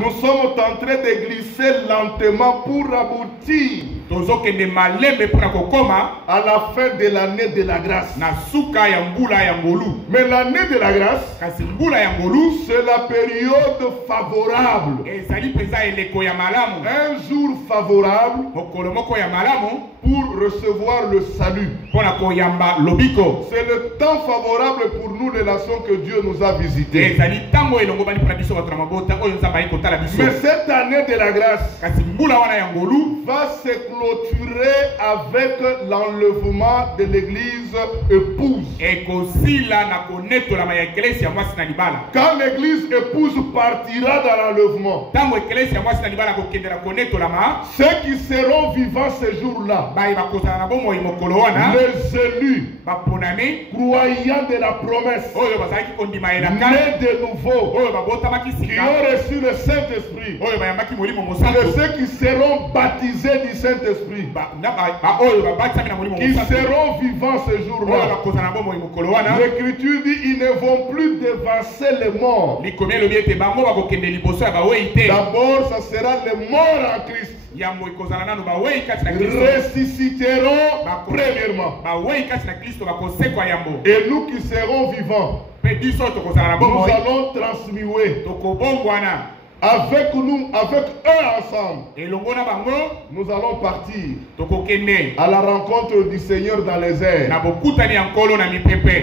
Nous sommes en train de glisser lentement pour aboutir à la fin de l'année de la grâce. Mais l'année de la grâce, c'est la période favorable. Un jour favorable pour recevoir le salut. C'est le temps favorable pour nous, les nations que Dieu nous a visitées. Mais cette année de la grâce va se clôturer avec l'enlèvement de l'église épouse. Quand l'église épouse partira dans l'enlèvement, ceux qui seront vivants ce jour-là, les élus, croyants de la promesse, nés de nouveau, qui ont reçu le Saint-Esprit, et ceux qui seront baptisés du Saint-Esprit, qui seront vivants ce jour-là. L'Écriture dit ils ne vont plus devancer les morts. D'abord, ça sera les morts en Christ ressusciteront premièrement. Et nous qui serons vivants, nous allons transmuer avec nous, avec eux ensemble. Nous allons partir à la rencontre du Seigneur dans les airs.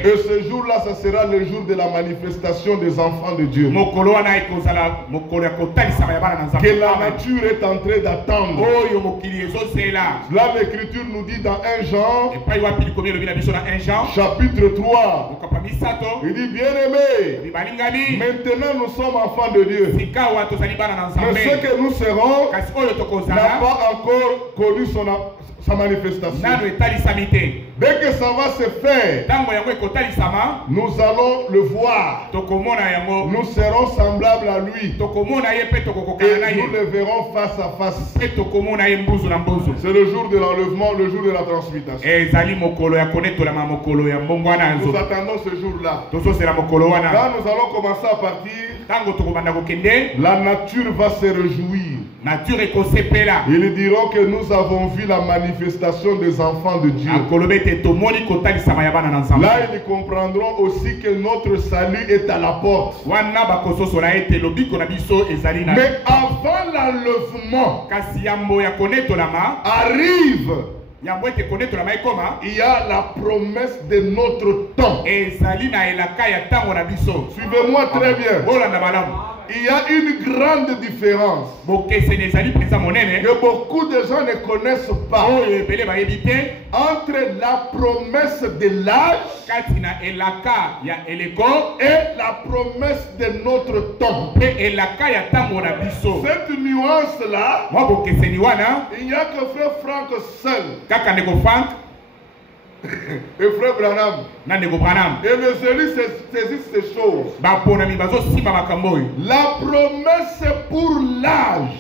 Et ce jour-là, ça sera le jour de la manifestation des enfants de Dieu. Que la nature est en train d'attendre. Là, l'Écriture nous dit dans 1 Jean, chapitre 3, il dit, bien-aimés, maintenant nous sommes enfants de Dieu. Mais ce que nous serons n'a pas encore connu sa manifestation. Dès que ça va se faire, nous allons le voir. Nous serons semblables à lui. Et nous le verrons face à face. C'est le jour de l'enlèvement, le jour de la transmutation. Nous attendons ce jour-là. Quand nous allons commencer à partir, la nature va se réjouir. Ils diront que nous avons vu la manifestation des enfants de Dieu. Là, ils comprendront aussi que notre salut est à la porte. Mais avant l'enlèvement arrive, il y a la promesse de notre temps. Suivez-moi très bien. Il y a une grande différence que beaucoup de gens ne connaissent pas entre la promesse de l'âge et la promesse de notre temps. Cette nuance-là, il n'y a que Frère Franck seul. Et Frère Branham. Et les élus saisissent ces choses. La promesse pour l'âge.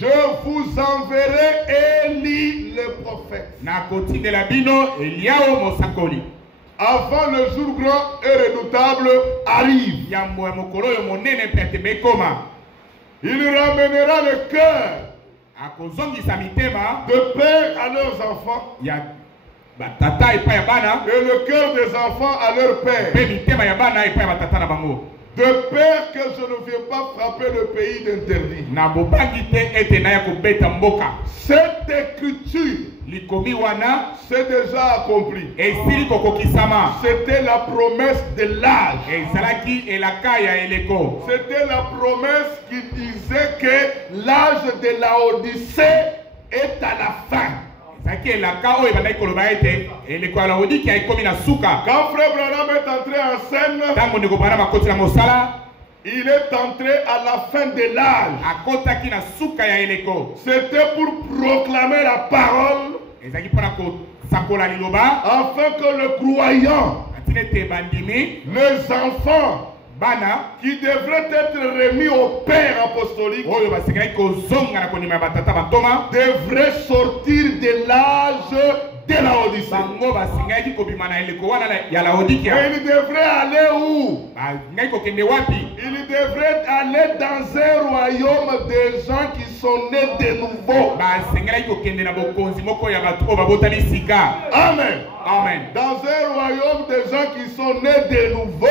Je vous enverrai Élie le prophète. Avant le jour grand et redoutable arrive. Il ramènera le cœur de père à leurs enfants et le cœur des enfants à leur père. De peur que je ne vienne pas frapper le pays d'interdit. Cette écriture c'est déjà accompli. C'était la promesse de l'âge. C'était la promesse qui disait que l'âge de la Odyssée est à la fin. Quand Frère Branham est entré en scène, il est entré à la fin de l'âge. C'était pour proclamer la parole, afin que le croyant, les enfants qui devraient être remis au Père apostolique, devraient sortir de l'âge de Laodicée. Et il devrait aller où? Il devrait aller dans un royaume de gens qui sont nés de nouveau. Amen. Amen. Dans un royaume de gens qui sont nés de nouveau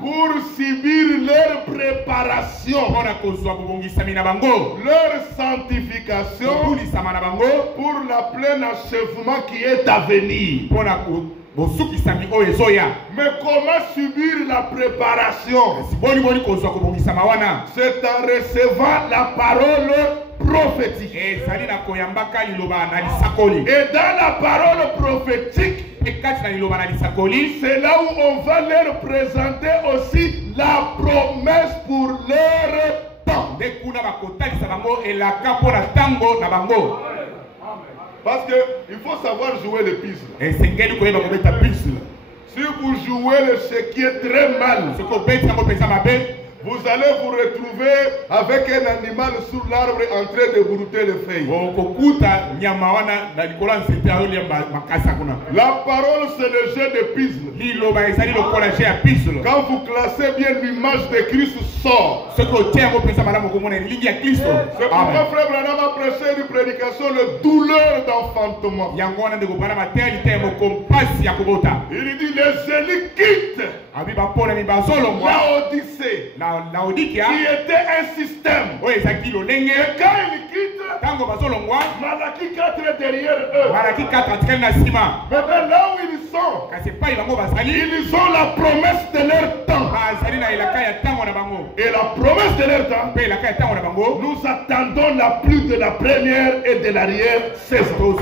pour subir leur préparation, leur sanctification pour la pleine achèvement qui est à venir. Mais comment subir la préparation? C'est en recevant la parole prophétique. Et dans la parole prophétique, c'est là où on va leur présenter aussi la promesse pour leur temps. Parce qu'il faut savoir jouer les pistes. Si vous jouez le chéquier très mal, vous allez vous retrouver avec un animal sur l'arbre en train de brouter les feuilles. La parole, c'est le jeu de puzzle. Quand vous classez bien, l'image de Christ sort. C'est pourquoi Frère Branham a prêché une prédication, le douleur d'enfantement. Il dit les élites quittent Laodicée, qui était un système. Et quand ils quittent, Malachie 4 est derrière eux. Maintenant, là où ils sont, ils ont la promesse de leur temps. Et la promesse de leur temps, nous attendons la pluie de la première et de l'arrière saison.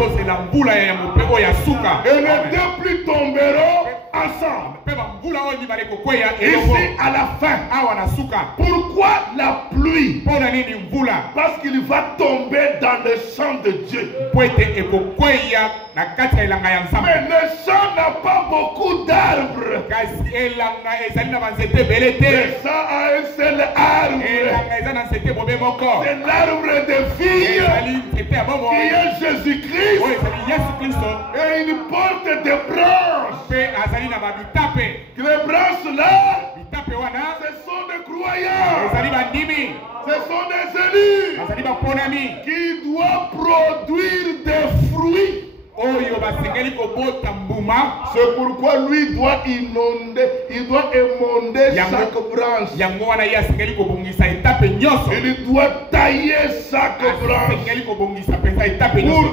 Et les deux pluies tomberont ensemble. Ici à la fin. Pourquoi la pluie? Parce qu'il va tomber dans le champ de Dieu. Mais le champ n'a pas beaucoup d'arbres. Le champ a un seul arbre. C'est l'arbre de vie qui est Jésus-Christ. Et il porte des branches. Les branches là, ce sont des croyants. Ce sont des élus qui doivent produire des fruits. C'est pourquoi lui doit inonder, il doit émonder chaque branche. Il doit tailler chaque branche pour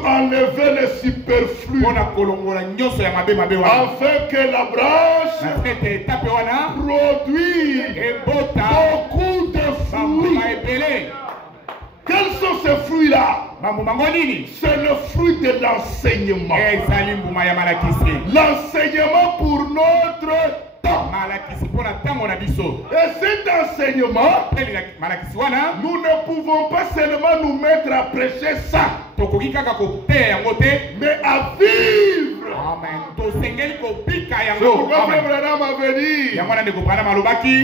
enlever le superflu, afin que la branche produise beaucoup de fruits. Quels sont ces fruits-là? C'est le fruit de l'enseignement. L'enseignement pour notre temps. Et cet enseignement, nous ne pouvons pas seulement nous mettre à prêcher ça, mais à vivre. Amen. C'est pourquoi Frère Branham avait dit,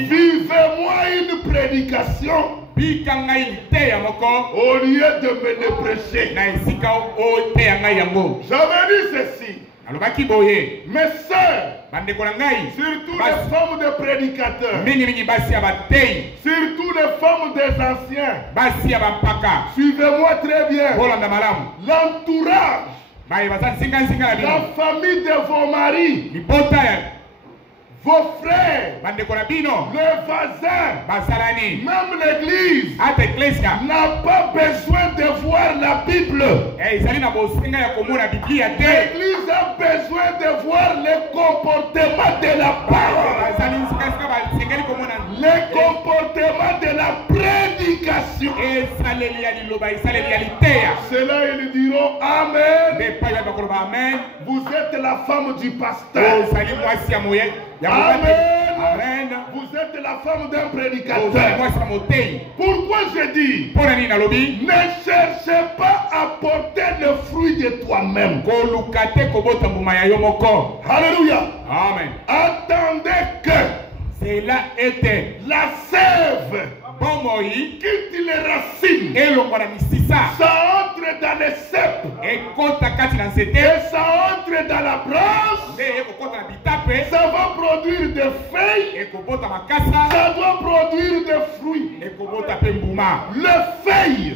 vivez-moi une prédication au lieu de me le prêcher. J'avais dit ceci. Mes sœurs, surtout les femmes de prédicateurs, surtout les femmes des anciens, suivez-moi très bien. L'entourage, la famille de vos maris, vos frères, les voisins, même l'église n'a pas besoin de voir la Bible. L'église a besoin de voir le comportement de la parole, le comportement de la prédication. C'est là ils diront Amen. Vous êtes la femme du pasteur. Amen. Vous êtes la femme d'un prédicateur. Pourquoi je dis ne cherchez pas à porter le fruit de toi-même. Alléluia. Amen. Attendez que cela était la sève quitte les racines. Ça entre dans les cèpes. Et ça entre dans la branche. Ça va produire des feuilles. Ça doit produire des fruits. Les feuilles,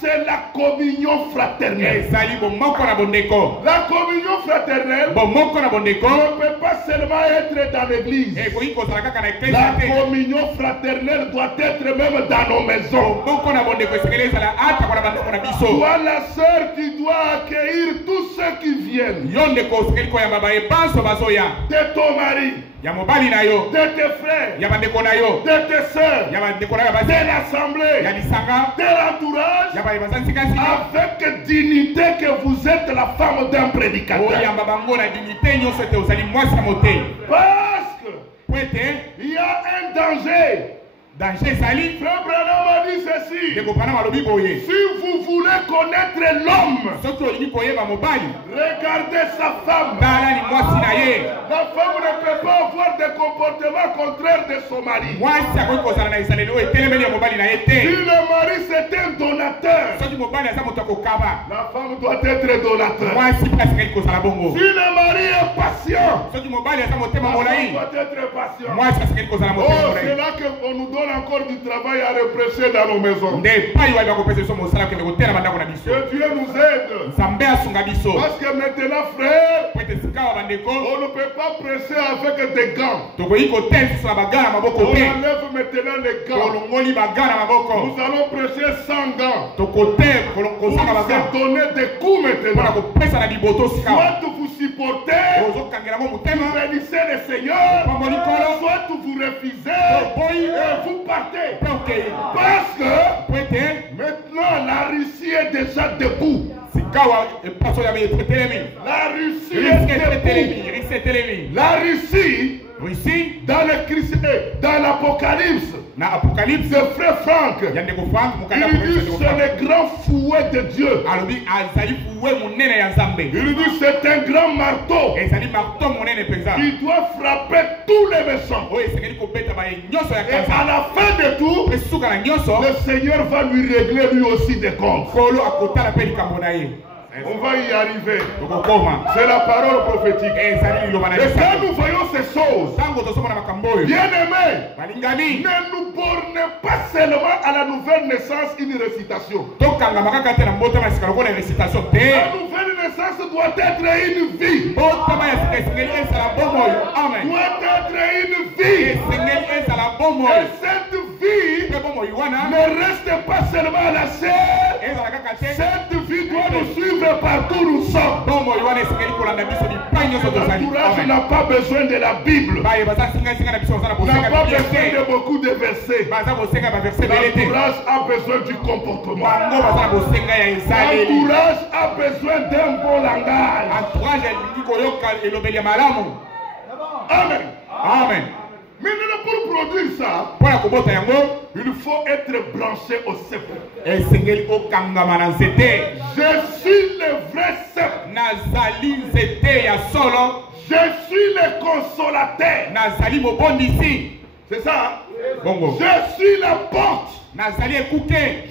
c'est la communion fraternelle. La communion fraternelle ne peut pas seulement être dans l'église. La communion fraternelle doit être même dans nos maisons. Toi, la sœur, tu dois accueillir tous ceux qui viennent. De ton mari, de tes frères, de tes sœurs, de l'assemblée, de l'entourage, avec dignité que vous êtes la femme d'un prédicateur. Parce que il y a un danger. Frère Branham a dit ceci. Si vous voulez connaître l'homme, regardez sa femme. La femme ne peut pas avoir des comportements contraires de son mari. Si le mari c'est un donateur, la femme doit être donateur. Si le mari est patient, la femme doit être patient. Oh, c'est là qu'on nous donne encore du travail à reprêcher dans nos maisons. Que Dieu nous aide. Parce que maintenant, frère, on ne peut pas prêcher avec des gants. On enlève maintenant les gants. Nous allons prêcher sans gants. Pour se donner des coups maintenant. Soit vous supportez, vous bénissez le Seigneur, soit vous refusez et vous partez. Parce que maintenant la Russie est déjà debout. La Russie est debout. La Russie, dans le Christ, dans l'Apocalypse, c'est frère Franck. Il dit c'est le grand fouet de Dieu. Il dit c'est un grand marteau. Il doit frapper tous les méchants. Et à la fin de tout, le Seigneur va lui régler lui aussi des comptes. On va y arriver. C'est la parole prophétique. Et quand nous voyons ces choses, bien-aimés, ne nous bornez pas seulement à la nouvelle naissance une récitation. La nouvelle naissance doit être une vie. Doit être une vie. Et cette vie ne reste pas seulement à la chair. Cette vie doit nous suivre partout où nous sommes. L'entourage n'a pas besoin de la Bible. N'a pas besoin de beaucoup de versets. L'entourage a besoin du comportement. L'entourage a besoin d'un bon langage. Amen. Amen. Maintenant, pour produire ça, il faut être branché au cèpe. Je suis le vrai cèpe. Je suis le consolateur. C'est ça, hein? Je suis la porte.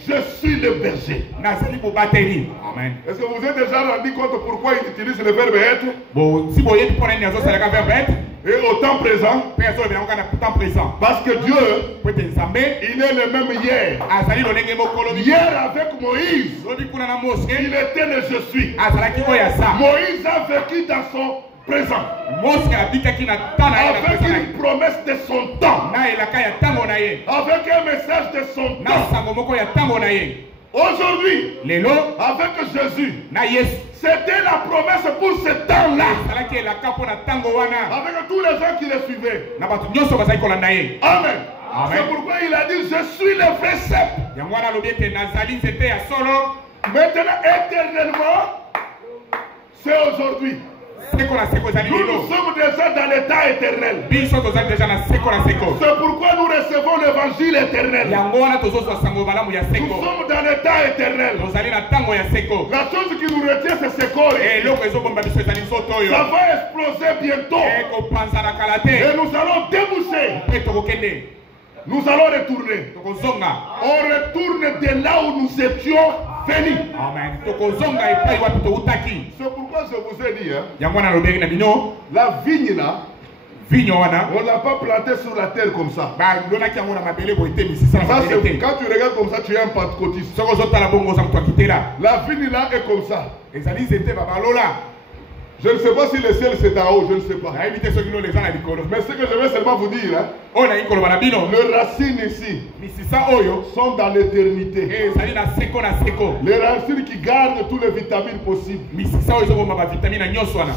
Je suis le berger. Amen. Est-ce que vous êtes déjà rendu compte pourquoi il utilise le verbe être? Et au temps présent, parce que Dieu, il est le même hier. Hier avec Moïse, il était le je suis. Moïse a vécu dans son présent, avec une promesse de son temps, avec un message de son temps. Aujourd'hui, avec Jésus, c'était la promesse pour ce temps-là, avec tous les gens qui le suivaient. Amen. C'est pourquoi il a dit je suis le vrai cèpe. Maintenant, éternellement, c'est aujourd'hui. Nous sommes déjà dans l'état éternel. C'est pourquoi nous recevons l'évangile éternel. Nous sommes dans l'état éternel. La chose qui nous retient, c'est ce corps. Ça va exploser bientôt. Et nous allons déboucher. Nous allons retourner. On retourne de là où nous étions venir. Amen. C'est pourquoi je vous ai dit, hein, la vigne là, on ne l'a pas plantée sur la terre comme ça. Ça, quand tu regardes comme ça, tu es un pentecôtiste. La vigne là est comme ça. Je ne sais pas si le ciel c'est en haut, je ne sais pas. Mais ce que je vais seulement vous dire, hein, les racines ici sont dans l'éternité. Les racines qui gardent toutes les vitamines possibles.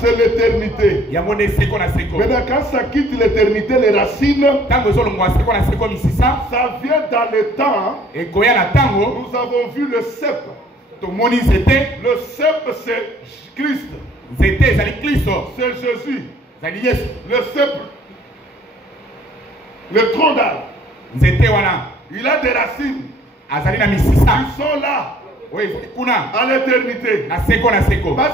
C'est l'éternité. Maintenant, quand ça quitte l'éternité, les racines, ça vient dans le temps. Nous avons vu le cep. Le cep, c'est Christ. C'est Jésus. Le cep. Le tronc d'arbre. Il a des racines. Ils sont là. À l'éternité. Parce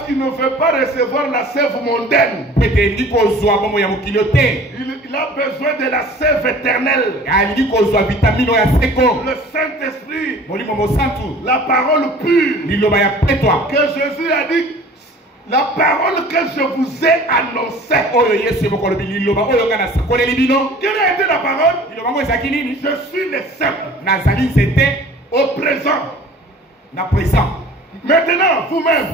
qu'il ne veut pas recevoir la sève mondaine. Il a besoin de la sève éternelle. Le Saint-Esprit. La parole pure. Que Jésus a dit. La parole que je vous ai annoncée. Quelle a été la parole? Je suis le simple. Au présent. Maintenant, vous-même.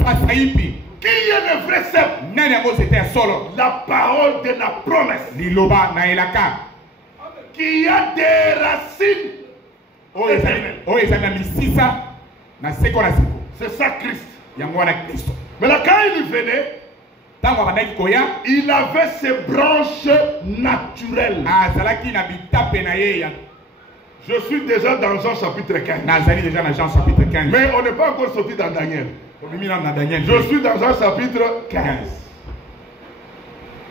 Qui est le vrai simple? La parole de la promesse. Qui a des racines. C'est ça Christ. Mais là, quand il venait, il avait ses branches naturelles. Je suis déjà dans Jean chapitre 15. Mais on n'est pas encore sorti dans Daniel. Je suis dans Jean chapitre 15.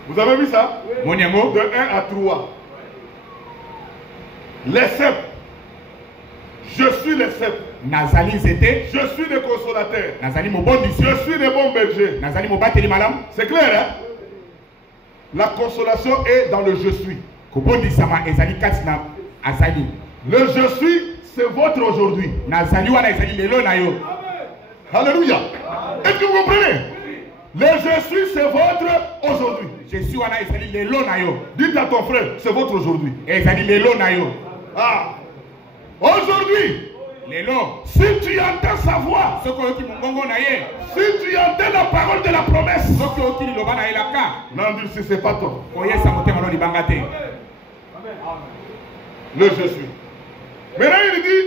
Vous avez vu ça? De 1 à 3. Les cep. Je suis le cep. Je suis le consolateur. Je suis le bon berger. C'est clair, hein? La consolation est dans le je suis. Le je suis, c'est votre aujourd'hui. Alléluia. Est-ce que vous comprenez? Le je suis, c'est votre aujourd'hui. Dites à ton frère, c'est votre aujourd'hui. Ah. Aujourd'hui. Si tu entends sa voix, si tu entends la parole de la promesse, non, si c'est pas toi. Le je suis. Maintenant il dit,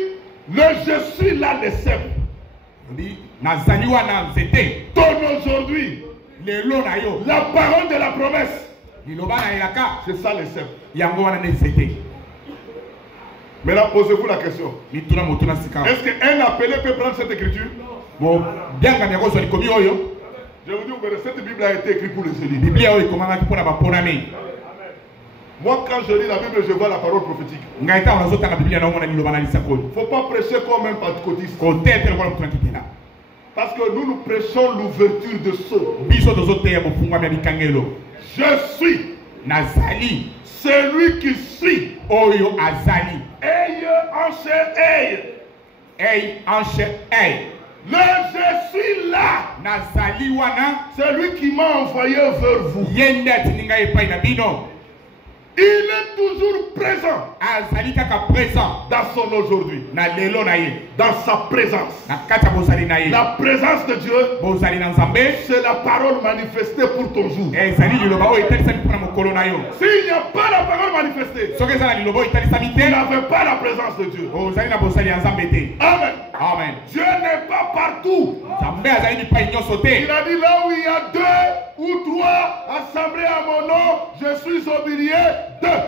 le je suis là, le cep. Ton aujourd'hui, la parole de la promesse, c'est ça le cep. Maintenant, posez-vous la question. Est-ce qu'un appelé peut prendre cette écriture? Je vous dis, cette Bible a été écrite pour les élus. Moi, quand je lis la Bible, je vois la parole prophétique. Il ne faut pas prêcher comme un pentecôtiste. Parce que nous prêchons l'ouverture de ceux. Je suis celui qui suit. Le je suis là. Celui qui m'a envoyé vers vous. Il est toujours présent dans son aujourd'hui, dans sa présence. La présence de Dieu, c'est la parole manifestée pour ton jour. S'il n'y a pas la parole manifestée, tu n'avais pas la présence de Dieu. Amen. Amen. Dieu n'est pas partout. Il a dit là où il y a 2 ou 3 assemblés à mon nom, je suis au milieu d'eux.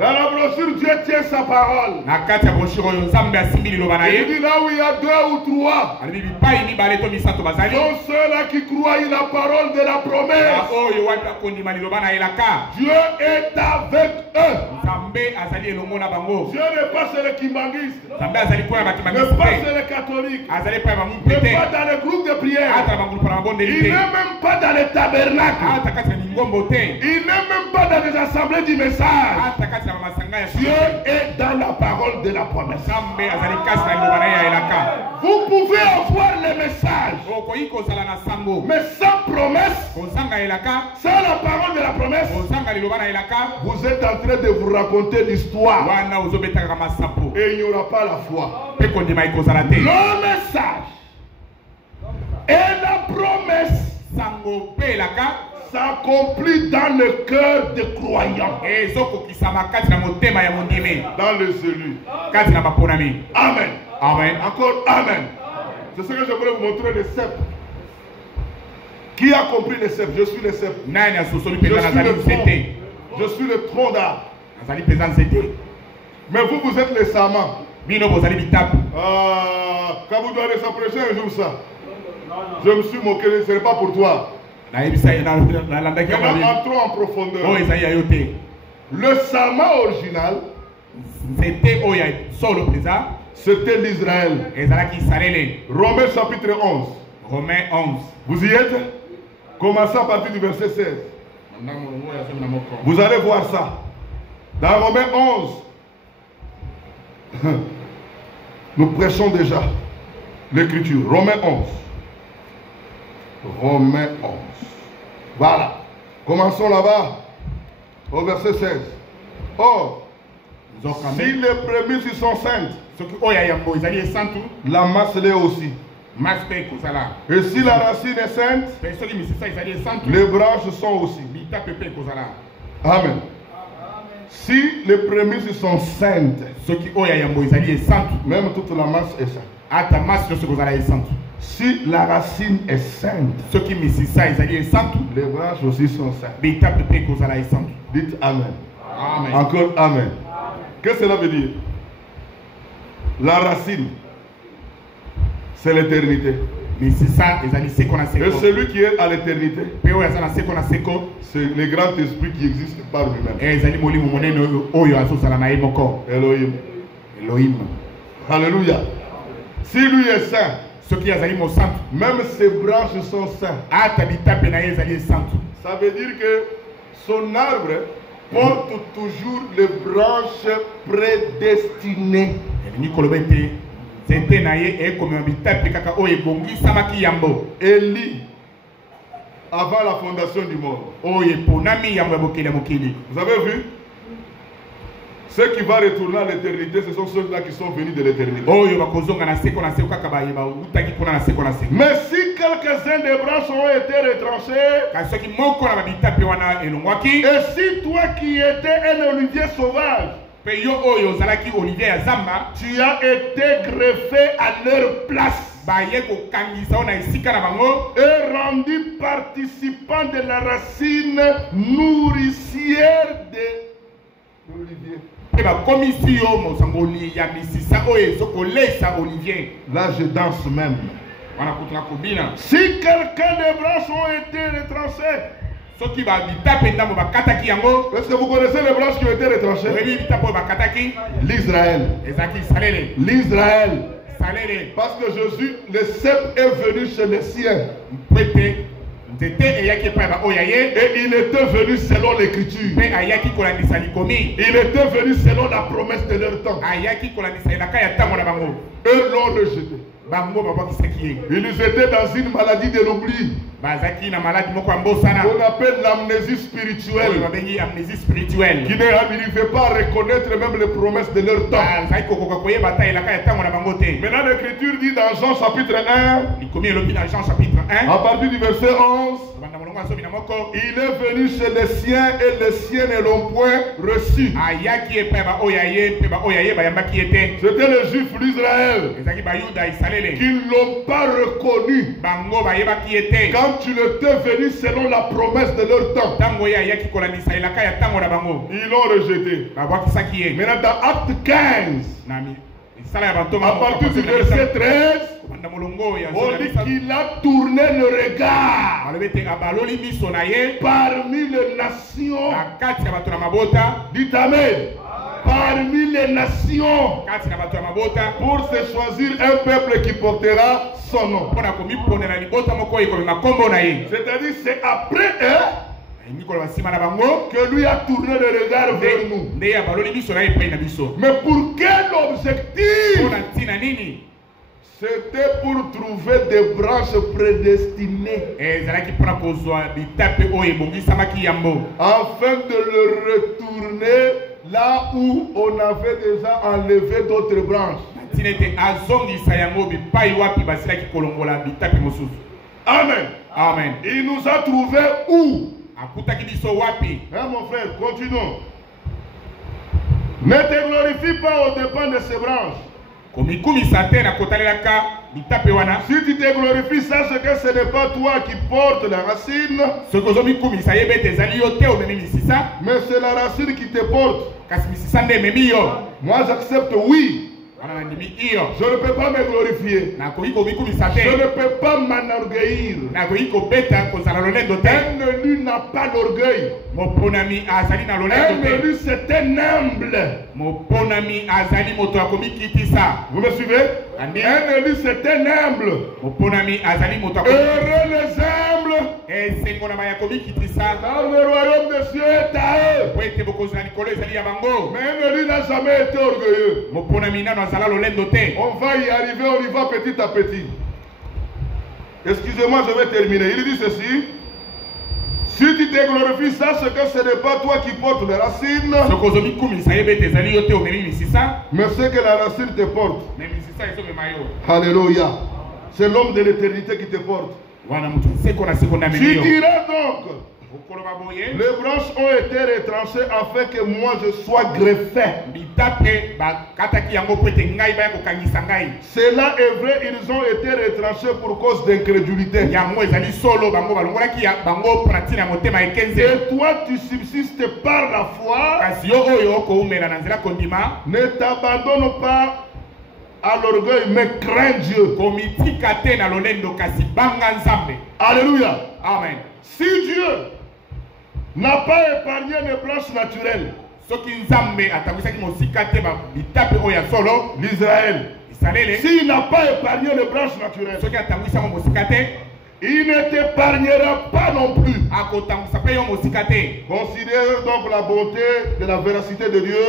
Dans la brochure, Dieu tient sa parole. Il dit là où il y a 2 ou 3, sont ceux-là qui croient en la parole de la promesse. Dieu est avec eux. Dieu n'est pas chez les kimbanguistes, n'est pas chez les catholiques, n'est pas dans les groupes de prière, il n'est même pas dans les tabernacles. Il n'est même pas dans les assemblées du message. Dieu est dans la parole de la promesse. Vous pouvez avoir les messages, mais sans promesse, sans la parole de la promesse, vous êtes en train de vous raconter l'histoire et il n'y aura pas la foi. Le message et la promesse s'accomplit dans le cœur des croyants, dans les élus. Amen. Amen. Encore Amen. C'est ce que je voulais vous montrer, les cèpes. Qui a compris les cèpes? Je suis les cèpes. Je suis le tronc d'arbre. Mais vous êtes les samans. Quand vous devez s'approcher un jour ça, je me suis moqué, ce n'est pas pour toi. Maintenant, entrons en profondeur. Le sama original, c'était l'Israël. Romains chapitre 11. Romains 11. Vous y êtes? Commencez à partir du verset 16. Vous allez voir ça. Dans Romains 11, nous prêchons déjà l'écriture. Romains 11. Romains 11. Voilà. Commençons là-bas. Au verset 16. Or, si les prémices sont saintes, la masse l'est aussi. Et si la racine est sainte, les branches sont aussi. Amen. Si les prémices sont saintes, même toute la masse est sainte. Si la racine est sainte, les branches aussi sont saintes. Dites Amen. Amen. Encore Amen. Qu'est-ce que cela veut dire? La racine, c'est l'éternité. Et celui qui est à l'éternité, c'est le grand esprit qui existe par lui-même. Elohim. Alléluia. Si lui est saint, même ses branches sont saintes. Ça veut dire que son arbre porte toujours les branches prédestinées. Élie, avant la fondation du monde. Vous avez vu? Ceux qui vont retourner à l'éternité, ce sont ceux-là qui sont venus de l'éternité. Mais si quelques-uns des branches ont été retranchés, et si toi qui étais un olivier sauvage, tu as été greffé à leur place et rendu participant de la racine nourricière de l'olivier. Là je danse même. Si quelqu'un des branches ont été retranchés, est-ce que vous connaissez les branches qui ont été retranchées? L'Israël. L'Israël. Parce que Jésus, le cèpe est venu chez les siens. Et il était venu selon l'écriture. Il était venu selon la promesse de leur temps. Eux l'ont rejeté. Ils étaient dans une maladie de l'oubli. On appelle l'amnésie spirituelle. Qui n'arrivait pas à reconnaître même les promesses de leur temps. Maintenant l'écriture dit dans Jean chapitre 1, à partir du verset 11, il est venu chez les siens et les siens ne l'ont point reçu. C'était les Juifs d'Israël qui ne l'ont pas reconnu. Quand tu étais venu selon la promesse de leur temps, ils l'ont rejeté. Maintenant dans Acte 15, à partir du verset 13, on dit qu'il a tourné le regard parmi les nations. Dites Amen. Parmi les nations, pour se choisir un peuple qui portera son nom. C'est-à-dire c'est après eux que lui a tourné le regard vers nous. Mais pour quel objectif? C'était pour trouver des branches prédestinées afin de le retourner là où on avait déjà enlevé d'autres branches. Amen. Amen. Il nous a trouvé où? Hein, mon frère, continuons. Ne te glorifie pas aux dépens de ces branches. Si tu te glorifies, sache que ce n'est pas toi qui portes la racine, mais c'est la racine qui te porte. Moi j'accepte, oui. Je ne peux pas me glorifier. Je ne peux pas m'enorgueillir. Un élu n'a pas d'orgueil. Un élu, c'est un humble. Vous me suivez? Un élu, c'est un humble. Heureux les humbles, car le royaume des cieux est à eux. Mais un élu n'a jamais été orgueilleux. On va y arriver, on y va petit à petit. Excusez-moi, je vais terminer. Il dit ceci. Si tu te glorifies, sache que ce n'est pas toi qui portes les racines, mais c'est que la racine te porte. Alléluia. C'est l'homme de l'éternité qui te porte. Tu diras donc, les branches ont été retranchées afin que moi je sois greffé. Cela est vrai, ils ont été retranchés pour cause d'incrédulité. Et toi tu subsistes par la foi. Ne t'abandonne pas à l'orgueil, mais crains Dieu. Alléluia. Amen. Si Dieu n'a pas épargné les branches naturelles, l'Israël, s'il n'a pas épargné les branches naturelles, il ne t'épargnera pas non plus. Considère donc la bonté de la véracité de Dieu,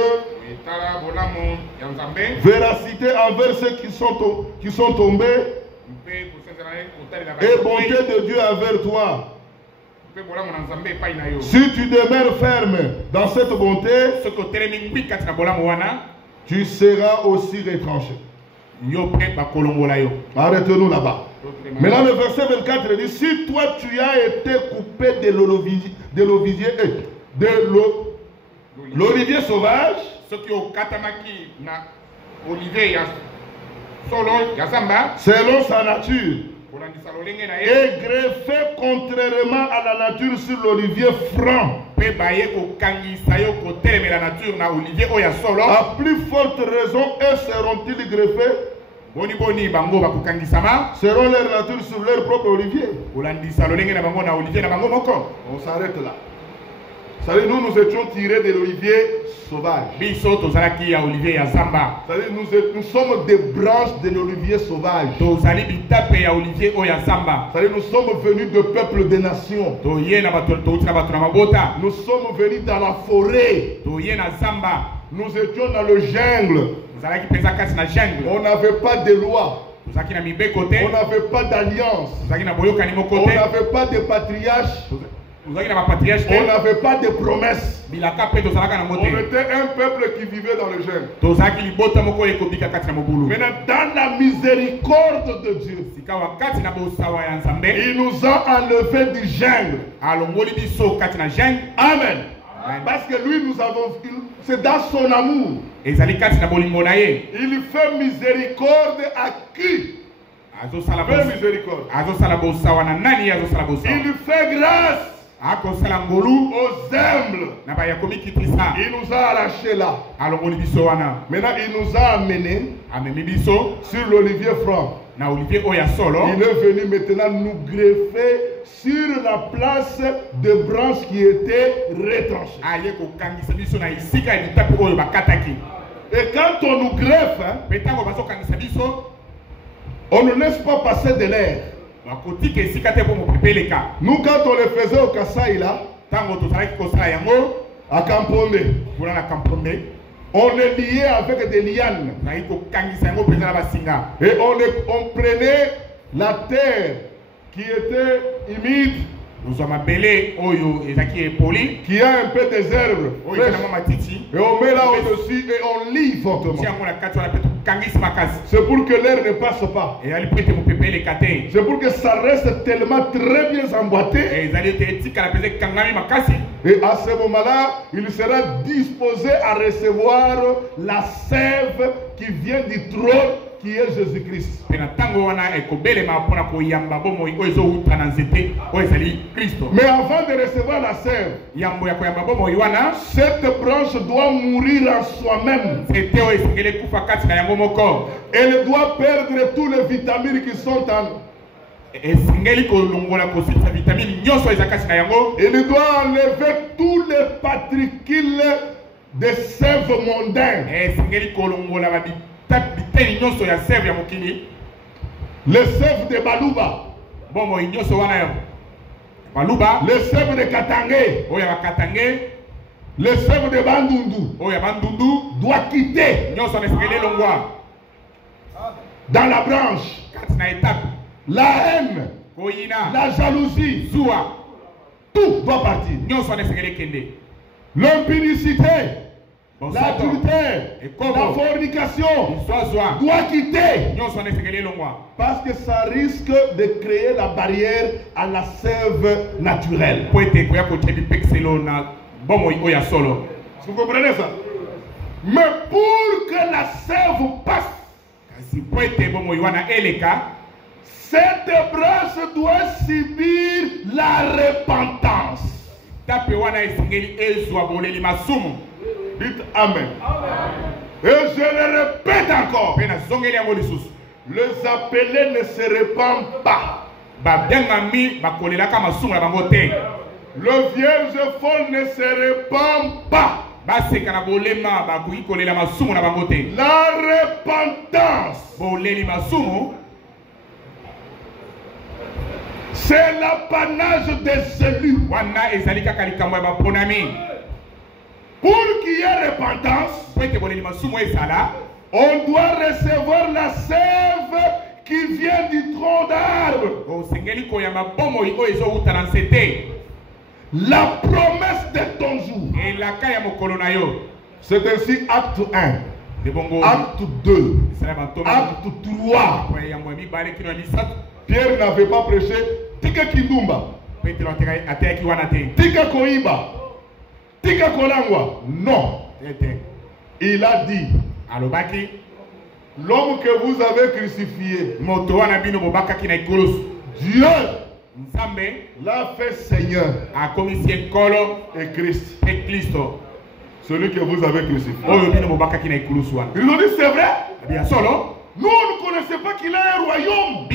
véracité envers ceux qui sont tombés, et bonté de Dieu envers toi. Si tu demeures ferme dans cette bonté, tu seras aussi retranché. Arrêtez-nous là-bas. Maintenant le verset 24 dit, si toi tu as été coupé de l'olivier sauvage, selon sa nature, et greffé contrairement à la nature sur l'olivier franc, à plus forte raison, eux seront-ils greffés selon leur nature sur leur propre olivier. On s'arrête là. C'est-à-dire, nous étions tirés de l'olivier sauvage. C'est-à-dire, nous sommes des branches de l'olivier sauvage. C'est-à-dire, nous sommes venus de peuples des nations. Nous sommes venus dans la forêt. Nous étions dans le jungle. On n'avait pas de loi. On n'avait pas d'alliance. On n'avait pas de patriarche. On n'avait pas de promesses. On était un peuple qui vivait dans le jungle. Maintenant, dans la miséricorde de Dieu, il nous a enlevés du jungle. Amen. Parce que lui, c'est dans son amour. Il fait miséricorde à qui? Il fait grâce aux humbles. Il nous a arrachés là. Maintenant, il nous a amenés sur l'olivier franc. Il est venu maintenant nous greffer sur la place de branches qui étaient retranchées. Et quand on nous greffe, on ne laisse pas passer de l'air. Nous, quand on les faisait au Kasaï là, Tango to sala kosala yango à Kampombe. pour la Kampombe. On est lié avec des lianes. Na iko kangisa yango pesa na basinga. Et on prenait la terre qui était humide, Nous sommes appelés Oyo Ezaki Poli. qui a un peu des herbes. Et on met là au-dessus et on lit fortement. C'est pour que l'air ne passe pas. C'est pour que ça reste tellement très bien emboîté. Et à ce moment-là, il sera disposé à recevoir la sève qui vient du trône, qui est Jésus-Christ. Mais avant de recevoir la sève, cette branche doit mourir en soi-même. Elle doit perdre tous les vitamines qui sont en elle doit enlever tous les particules de sève mondaine. Les sèves de Baluba. Les sèves de Katangé. Les sèves de Bandundu. Doit quitter dans la branche. La haine, la jalousie, tout doit partir. L'impudicité, l'adultère, la fornication doit quitter. Parce que ça risque de créer la barrière à la sève naturelle. Vous comprenez ça? Mais pour que la sève passe, cette branche doit subir la repentance. Dites Amen. Et je le répète encore. Les appelés ne se répandent pas. Le vierge folle ne se répand pas. La repentance, c'est l'apanage des élus. Pour qu'il y ait repentance, on doit recevoir la sève qui vient du tronc d'arbre. La promesse de ton jour. C'est ainsi acte 1, acte 2, acte 3. Pierre n'avait pas prêché Tika Kindumba, Tika Koiba, Tika Kolangwa. Non. Il a dit, l'homme que vous avez crucifié, Dieu l'a fait Seigneur et Christ. Celui que vous avez crucifié. Ils ont dit c'est vrai. Nous on ne connaissait pas qu'il a un royaume.